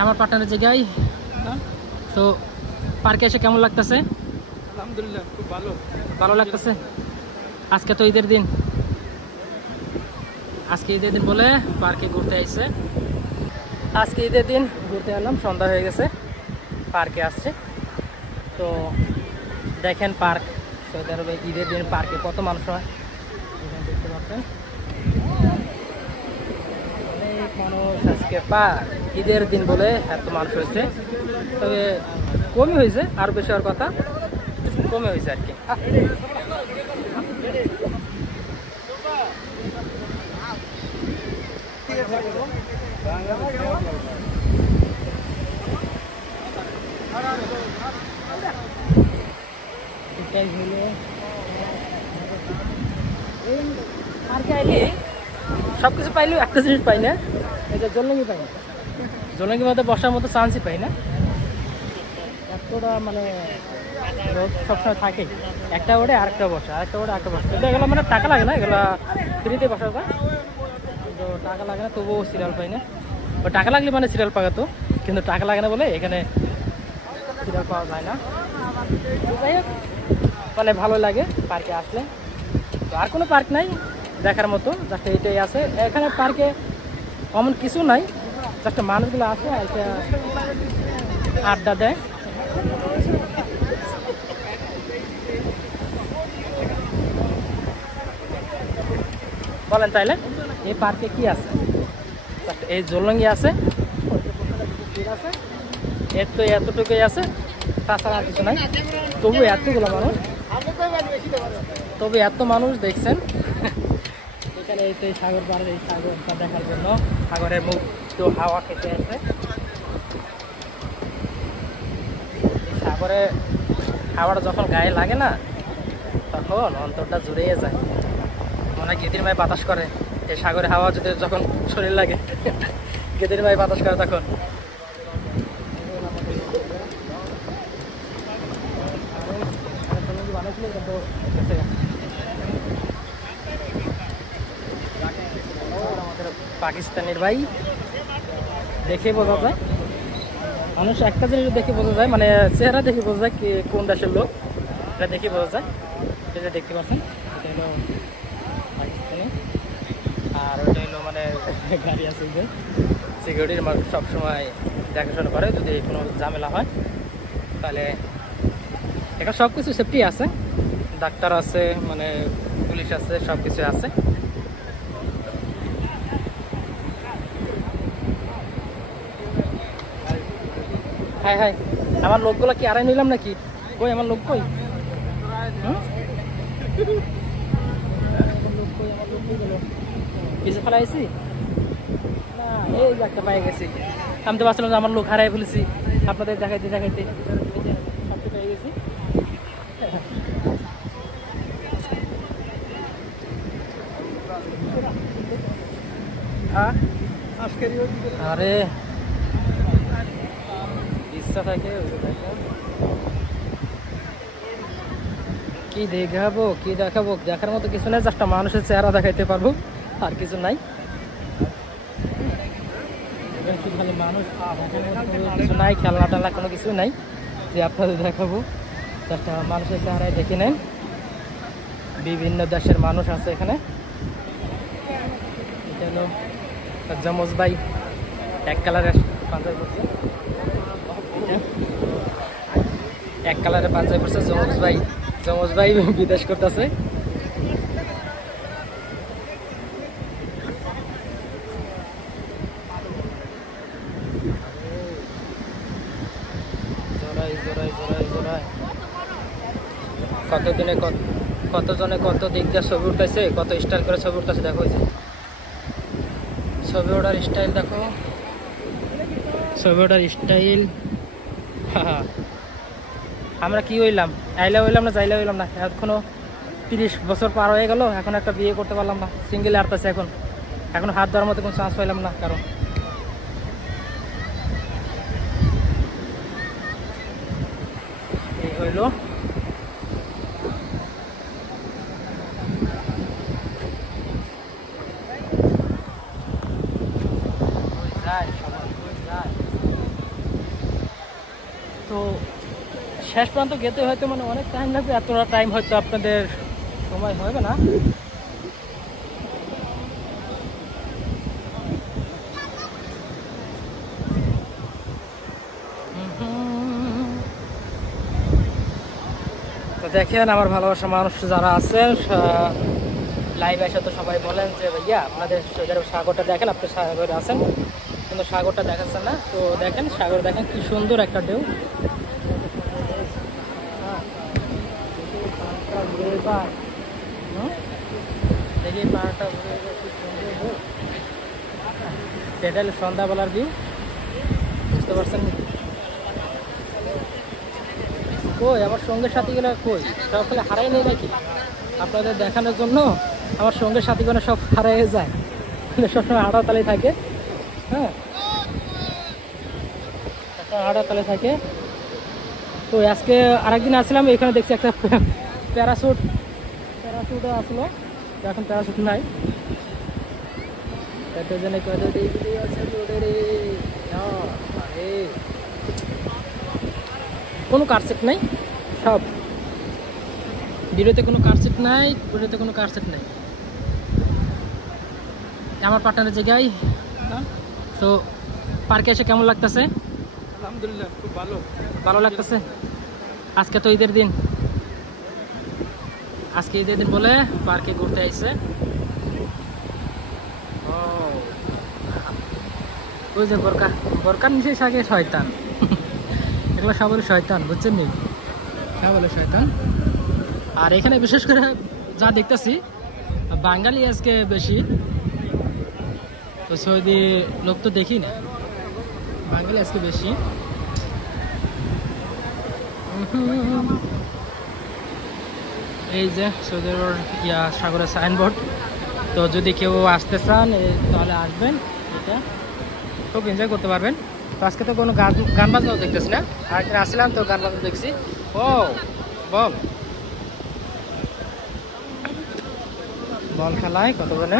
আমার পার্টনারের জায়গায়। তো পার্কে এসে কেমন লাগতেছে? আলহামদুলিল্লাহ খুব ভালো লাগতেছে। আজকে তো ঈদের দিন, আজকে ঈদের দিন বলে পার্কে ঘুরতে আইছে। আজকে ঈদের দিন ঘুরতে এলাম, সন্ধ্যা হয়ে গেছে, পার্কে আসছে। তো দেখেন পার্ক, সৌদি আরবে ঈদের দিন পার্কে কত মানুষ হয় এখানে দেখতে পাচ্ছেন। অনেক মানুষ আজকে পার্ক, ঈদের দিন বলে এত মানুষ হয়েছে। তবে কমই হয়েছে, আর বেশি হওয়ার কথা, কমে হয়েছে আর কি। পার্কে আইলে সব কিছু পাইলেও একটা জিনিস পাই না, এটা জলঙ্গি পাই না। জলঙ্গির মধ্যে বসার মতো চান্সই পাই না, এতটা মানে লোক সবসময় থাকে। একটা ওড়ে আরেকটা বসা, আরেকটা ওড়ে আরেকটা বসা। কিন্তু এগুলো মানে টাকা লাগে না, এগুলো ফ্রিতে বসা যায়। কিন্তু টাকা লাগে না, তবুও সিরিয়াল পাই না। ও টাকা লাগলে মানে সিরিয়াল পাকাতো, কিন্তু টাকা লাগে না বলে এখানে সিরিয়াল পাওয়া যায় না। যাই হোক, মানে ভালো লাগে পার্কে আসলে। তো আর কোনো পার্ক নাই দেখার মতো, জাস্ট এইটাই আছে এখানে পার্কে। এমন কিছু নাই, জাস্ট মানুষগুলো আসে আর একটা আড্ডা দেয়। বলেন তাইলে এই পার্কে কি আছে? এই জলঙ্গি আছে, এর তো এতটুকুই আছে, তাছাড়া আর কিছু নাই। তবু এতগুলো মানুষ, তবে এত মানুষ দেখছেন এখানে। এই তো সাগর পাড়ের এই সাগরটা দেখার জন্য, সাগরের মুখ তো হাওয়া খেতে আসে। এই সাগরে হাওয়াটা যখন গায়ে লাগে না, তখন অন্তরটা জুড়িয়ে যায়, মনে গেদির মায় বাতাস করে। এই সাগরে হাওয়া যদি যখন শরীর লাগে, গেদির মায় বাতাস করে তখন। আমাদের পাকিস্তানের ভাই, দেখে বোঝা যায় মানুষ, একটা জিনিস দেখে বোঝা যায়, মানে চেহারা দেখে বোঝা যায় কোন দেশের লোক, এটা দেখে বোঝা যায়। এটা দেখতে পাচ্ছেন, এটা হলো পাকিস্তানি। আর ওইটা হলো মানে গাড়ি আছে, যে সিকিউরিটির সবসময় দেখাশোনা করে, যদি কোনো ঝামেলা হয় তাহলে। এখানে সব কিছু সেফটি আছে, ডাক্তার আছে, মানে পুলিশ আছে, সব কিছু আছে। হ্যাঁ হ্যাঁ, আমার লোকগুলো কি আড়াই নিলাম নাকি? কই আমার লোক কই? কিছু ফেলাইছি না, এই যে একটা পায়ে গেছি। আমি তো ভাবছিলাম যে আমার লোক হারাই ফেলেছি, আপনাদের দেখাইতে দেখাইতে সবটা পেয়ে গেছি। আরে ইচ্ছা থাকে কি দেখাবো, কি দেখাবো, দেখার মতো কিছু নাই, জাস্ট মানুষের চেহারা দেখাইতে পারবো, আর কিছু নাই। মানুষ কিছু নাই, খেলনা টেলনা কোনো কিছু নাই যে আপনাদের দেখাবো, জাস্ট মানুষের চেহারায় দেখে নেন। বিভিন্ন দেশের মানুষ আছে এখানে। এটা হলো জমজ ভাই, এক কালারের পাঞ্জাবি পরছে, এক কালারের পাঞ্জাবি পরছে জমজ ভাই। জমজ ভাই বিদেশ করতেছে। কতদিনে কতজনে কত দিক দিয়ে ছবি উঠতেছে, কত স্টাইল করে ছবি উঠতেছে। দেখো ছবি ওঠার স্টাইল, দেখো ছবি ওঠার স্টাইল। আমরা কি হইলাম, আইলা হইলাম না, যাইলা হইলাম না। এখনো 30 বছর পার হয়ে গেল, এখন একটা বিয়ে করতে পারলাম না, সিঙ্গেল আরতেছে। এখন হাত ধরার মতো কোনো চান্স পাইলাম না কারণ। এই হইলো যায়, সবাই যায়। তো শেষ পর্যন্ত যেতে হয়তো মানে অনেক টাইম লাগবে, এতটা টাইম হয়তো আপনাদের সময় হবে না। তো দেখেন আমার ভালোবাসা মানুষ যারা আছেন লাইভ এসে তো সবাই বলেন যে ভাইয়া আপনাদের সাগরটা দেখেন, আপনি সাগরে আছেন কিন্তু সাগরটা দেখাচ্ছেন না। তো দেখেন সাগর, দেখেন কি সুন্দর একটা ঢেউ। দেখি পাহাড়টা ঘুরে কি সুন্দর ঢেউ। সেটা হলো সন্ধ্যাবেলার ভিউ, বুঝতে পারছেন? কই আমার সঙ্গের সাথীগুলো কই? সব খালি হারাই নেই নাকি? আপনাদের দেখানোর জন্য আমার সঙ্গের সাথীগুলো সব হারাই যায়, সবসময় হাঁটাতালি থাকে। হ্যাঁ, হাঁটাতালি থাকে। তো আজকে আরেকদিন আসছিলাম, এখানে দেখছি একটা প্যারাশুট আসলো, এখন প্যারাশুট নাই। কোনো কারসেট নাই, সব ভিডিওতে কোনো কারসেট নাই, ভিডিওতে কোনো কারসেট নাই। আমার পার্টনারের জায়গায়। তো পার্কে এসে কেমন লাগতেছে? আলহামদুলিল্লাহ খুব ভালো। ভালো লাগতেছে। আজকে তো ঈদের দিন, আজকে ঈদের দিন বলে পার্কে ঘুরতে আইছে। ওই যে বোরকার নিচে থাকে শয়তান, এগুলো সব বলে শয়তান, বুঝছেন নি? সব বলে শয়তান। আর এখানে বিশেষ করে যা দেখতেছি বাঙালি আজকে বেশি, তো সৌদি লোক তো দেখি না, বাঙালি আজকে বেশি। এই যে সৌদি সাগরের সাইনবোর্ড। তো যদি কেউ আসতে চান তাহলে আসবেন, এটা খুব এনজয় করতে পারবেন। তো আজকে তো কোনো গান বাজনাও দেখতেছি না, আরেকদিন আসছিলাম তো গান বাজনা দেখছি। ও বল খেলায় কত বলে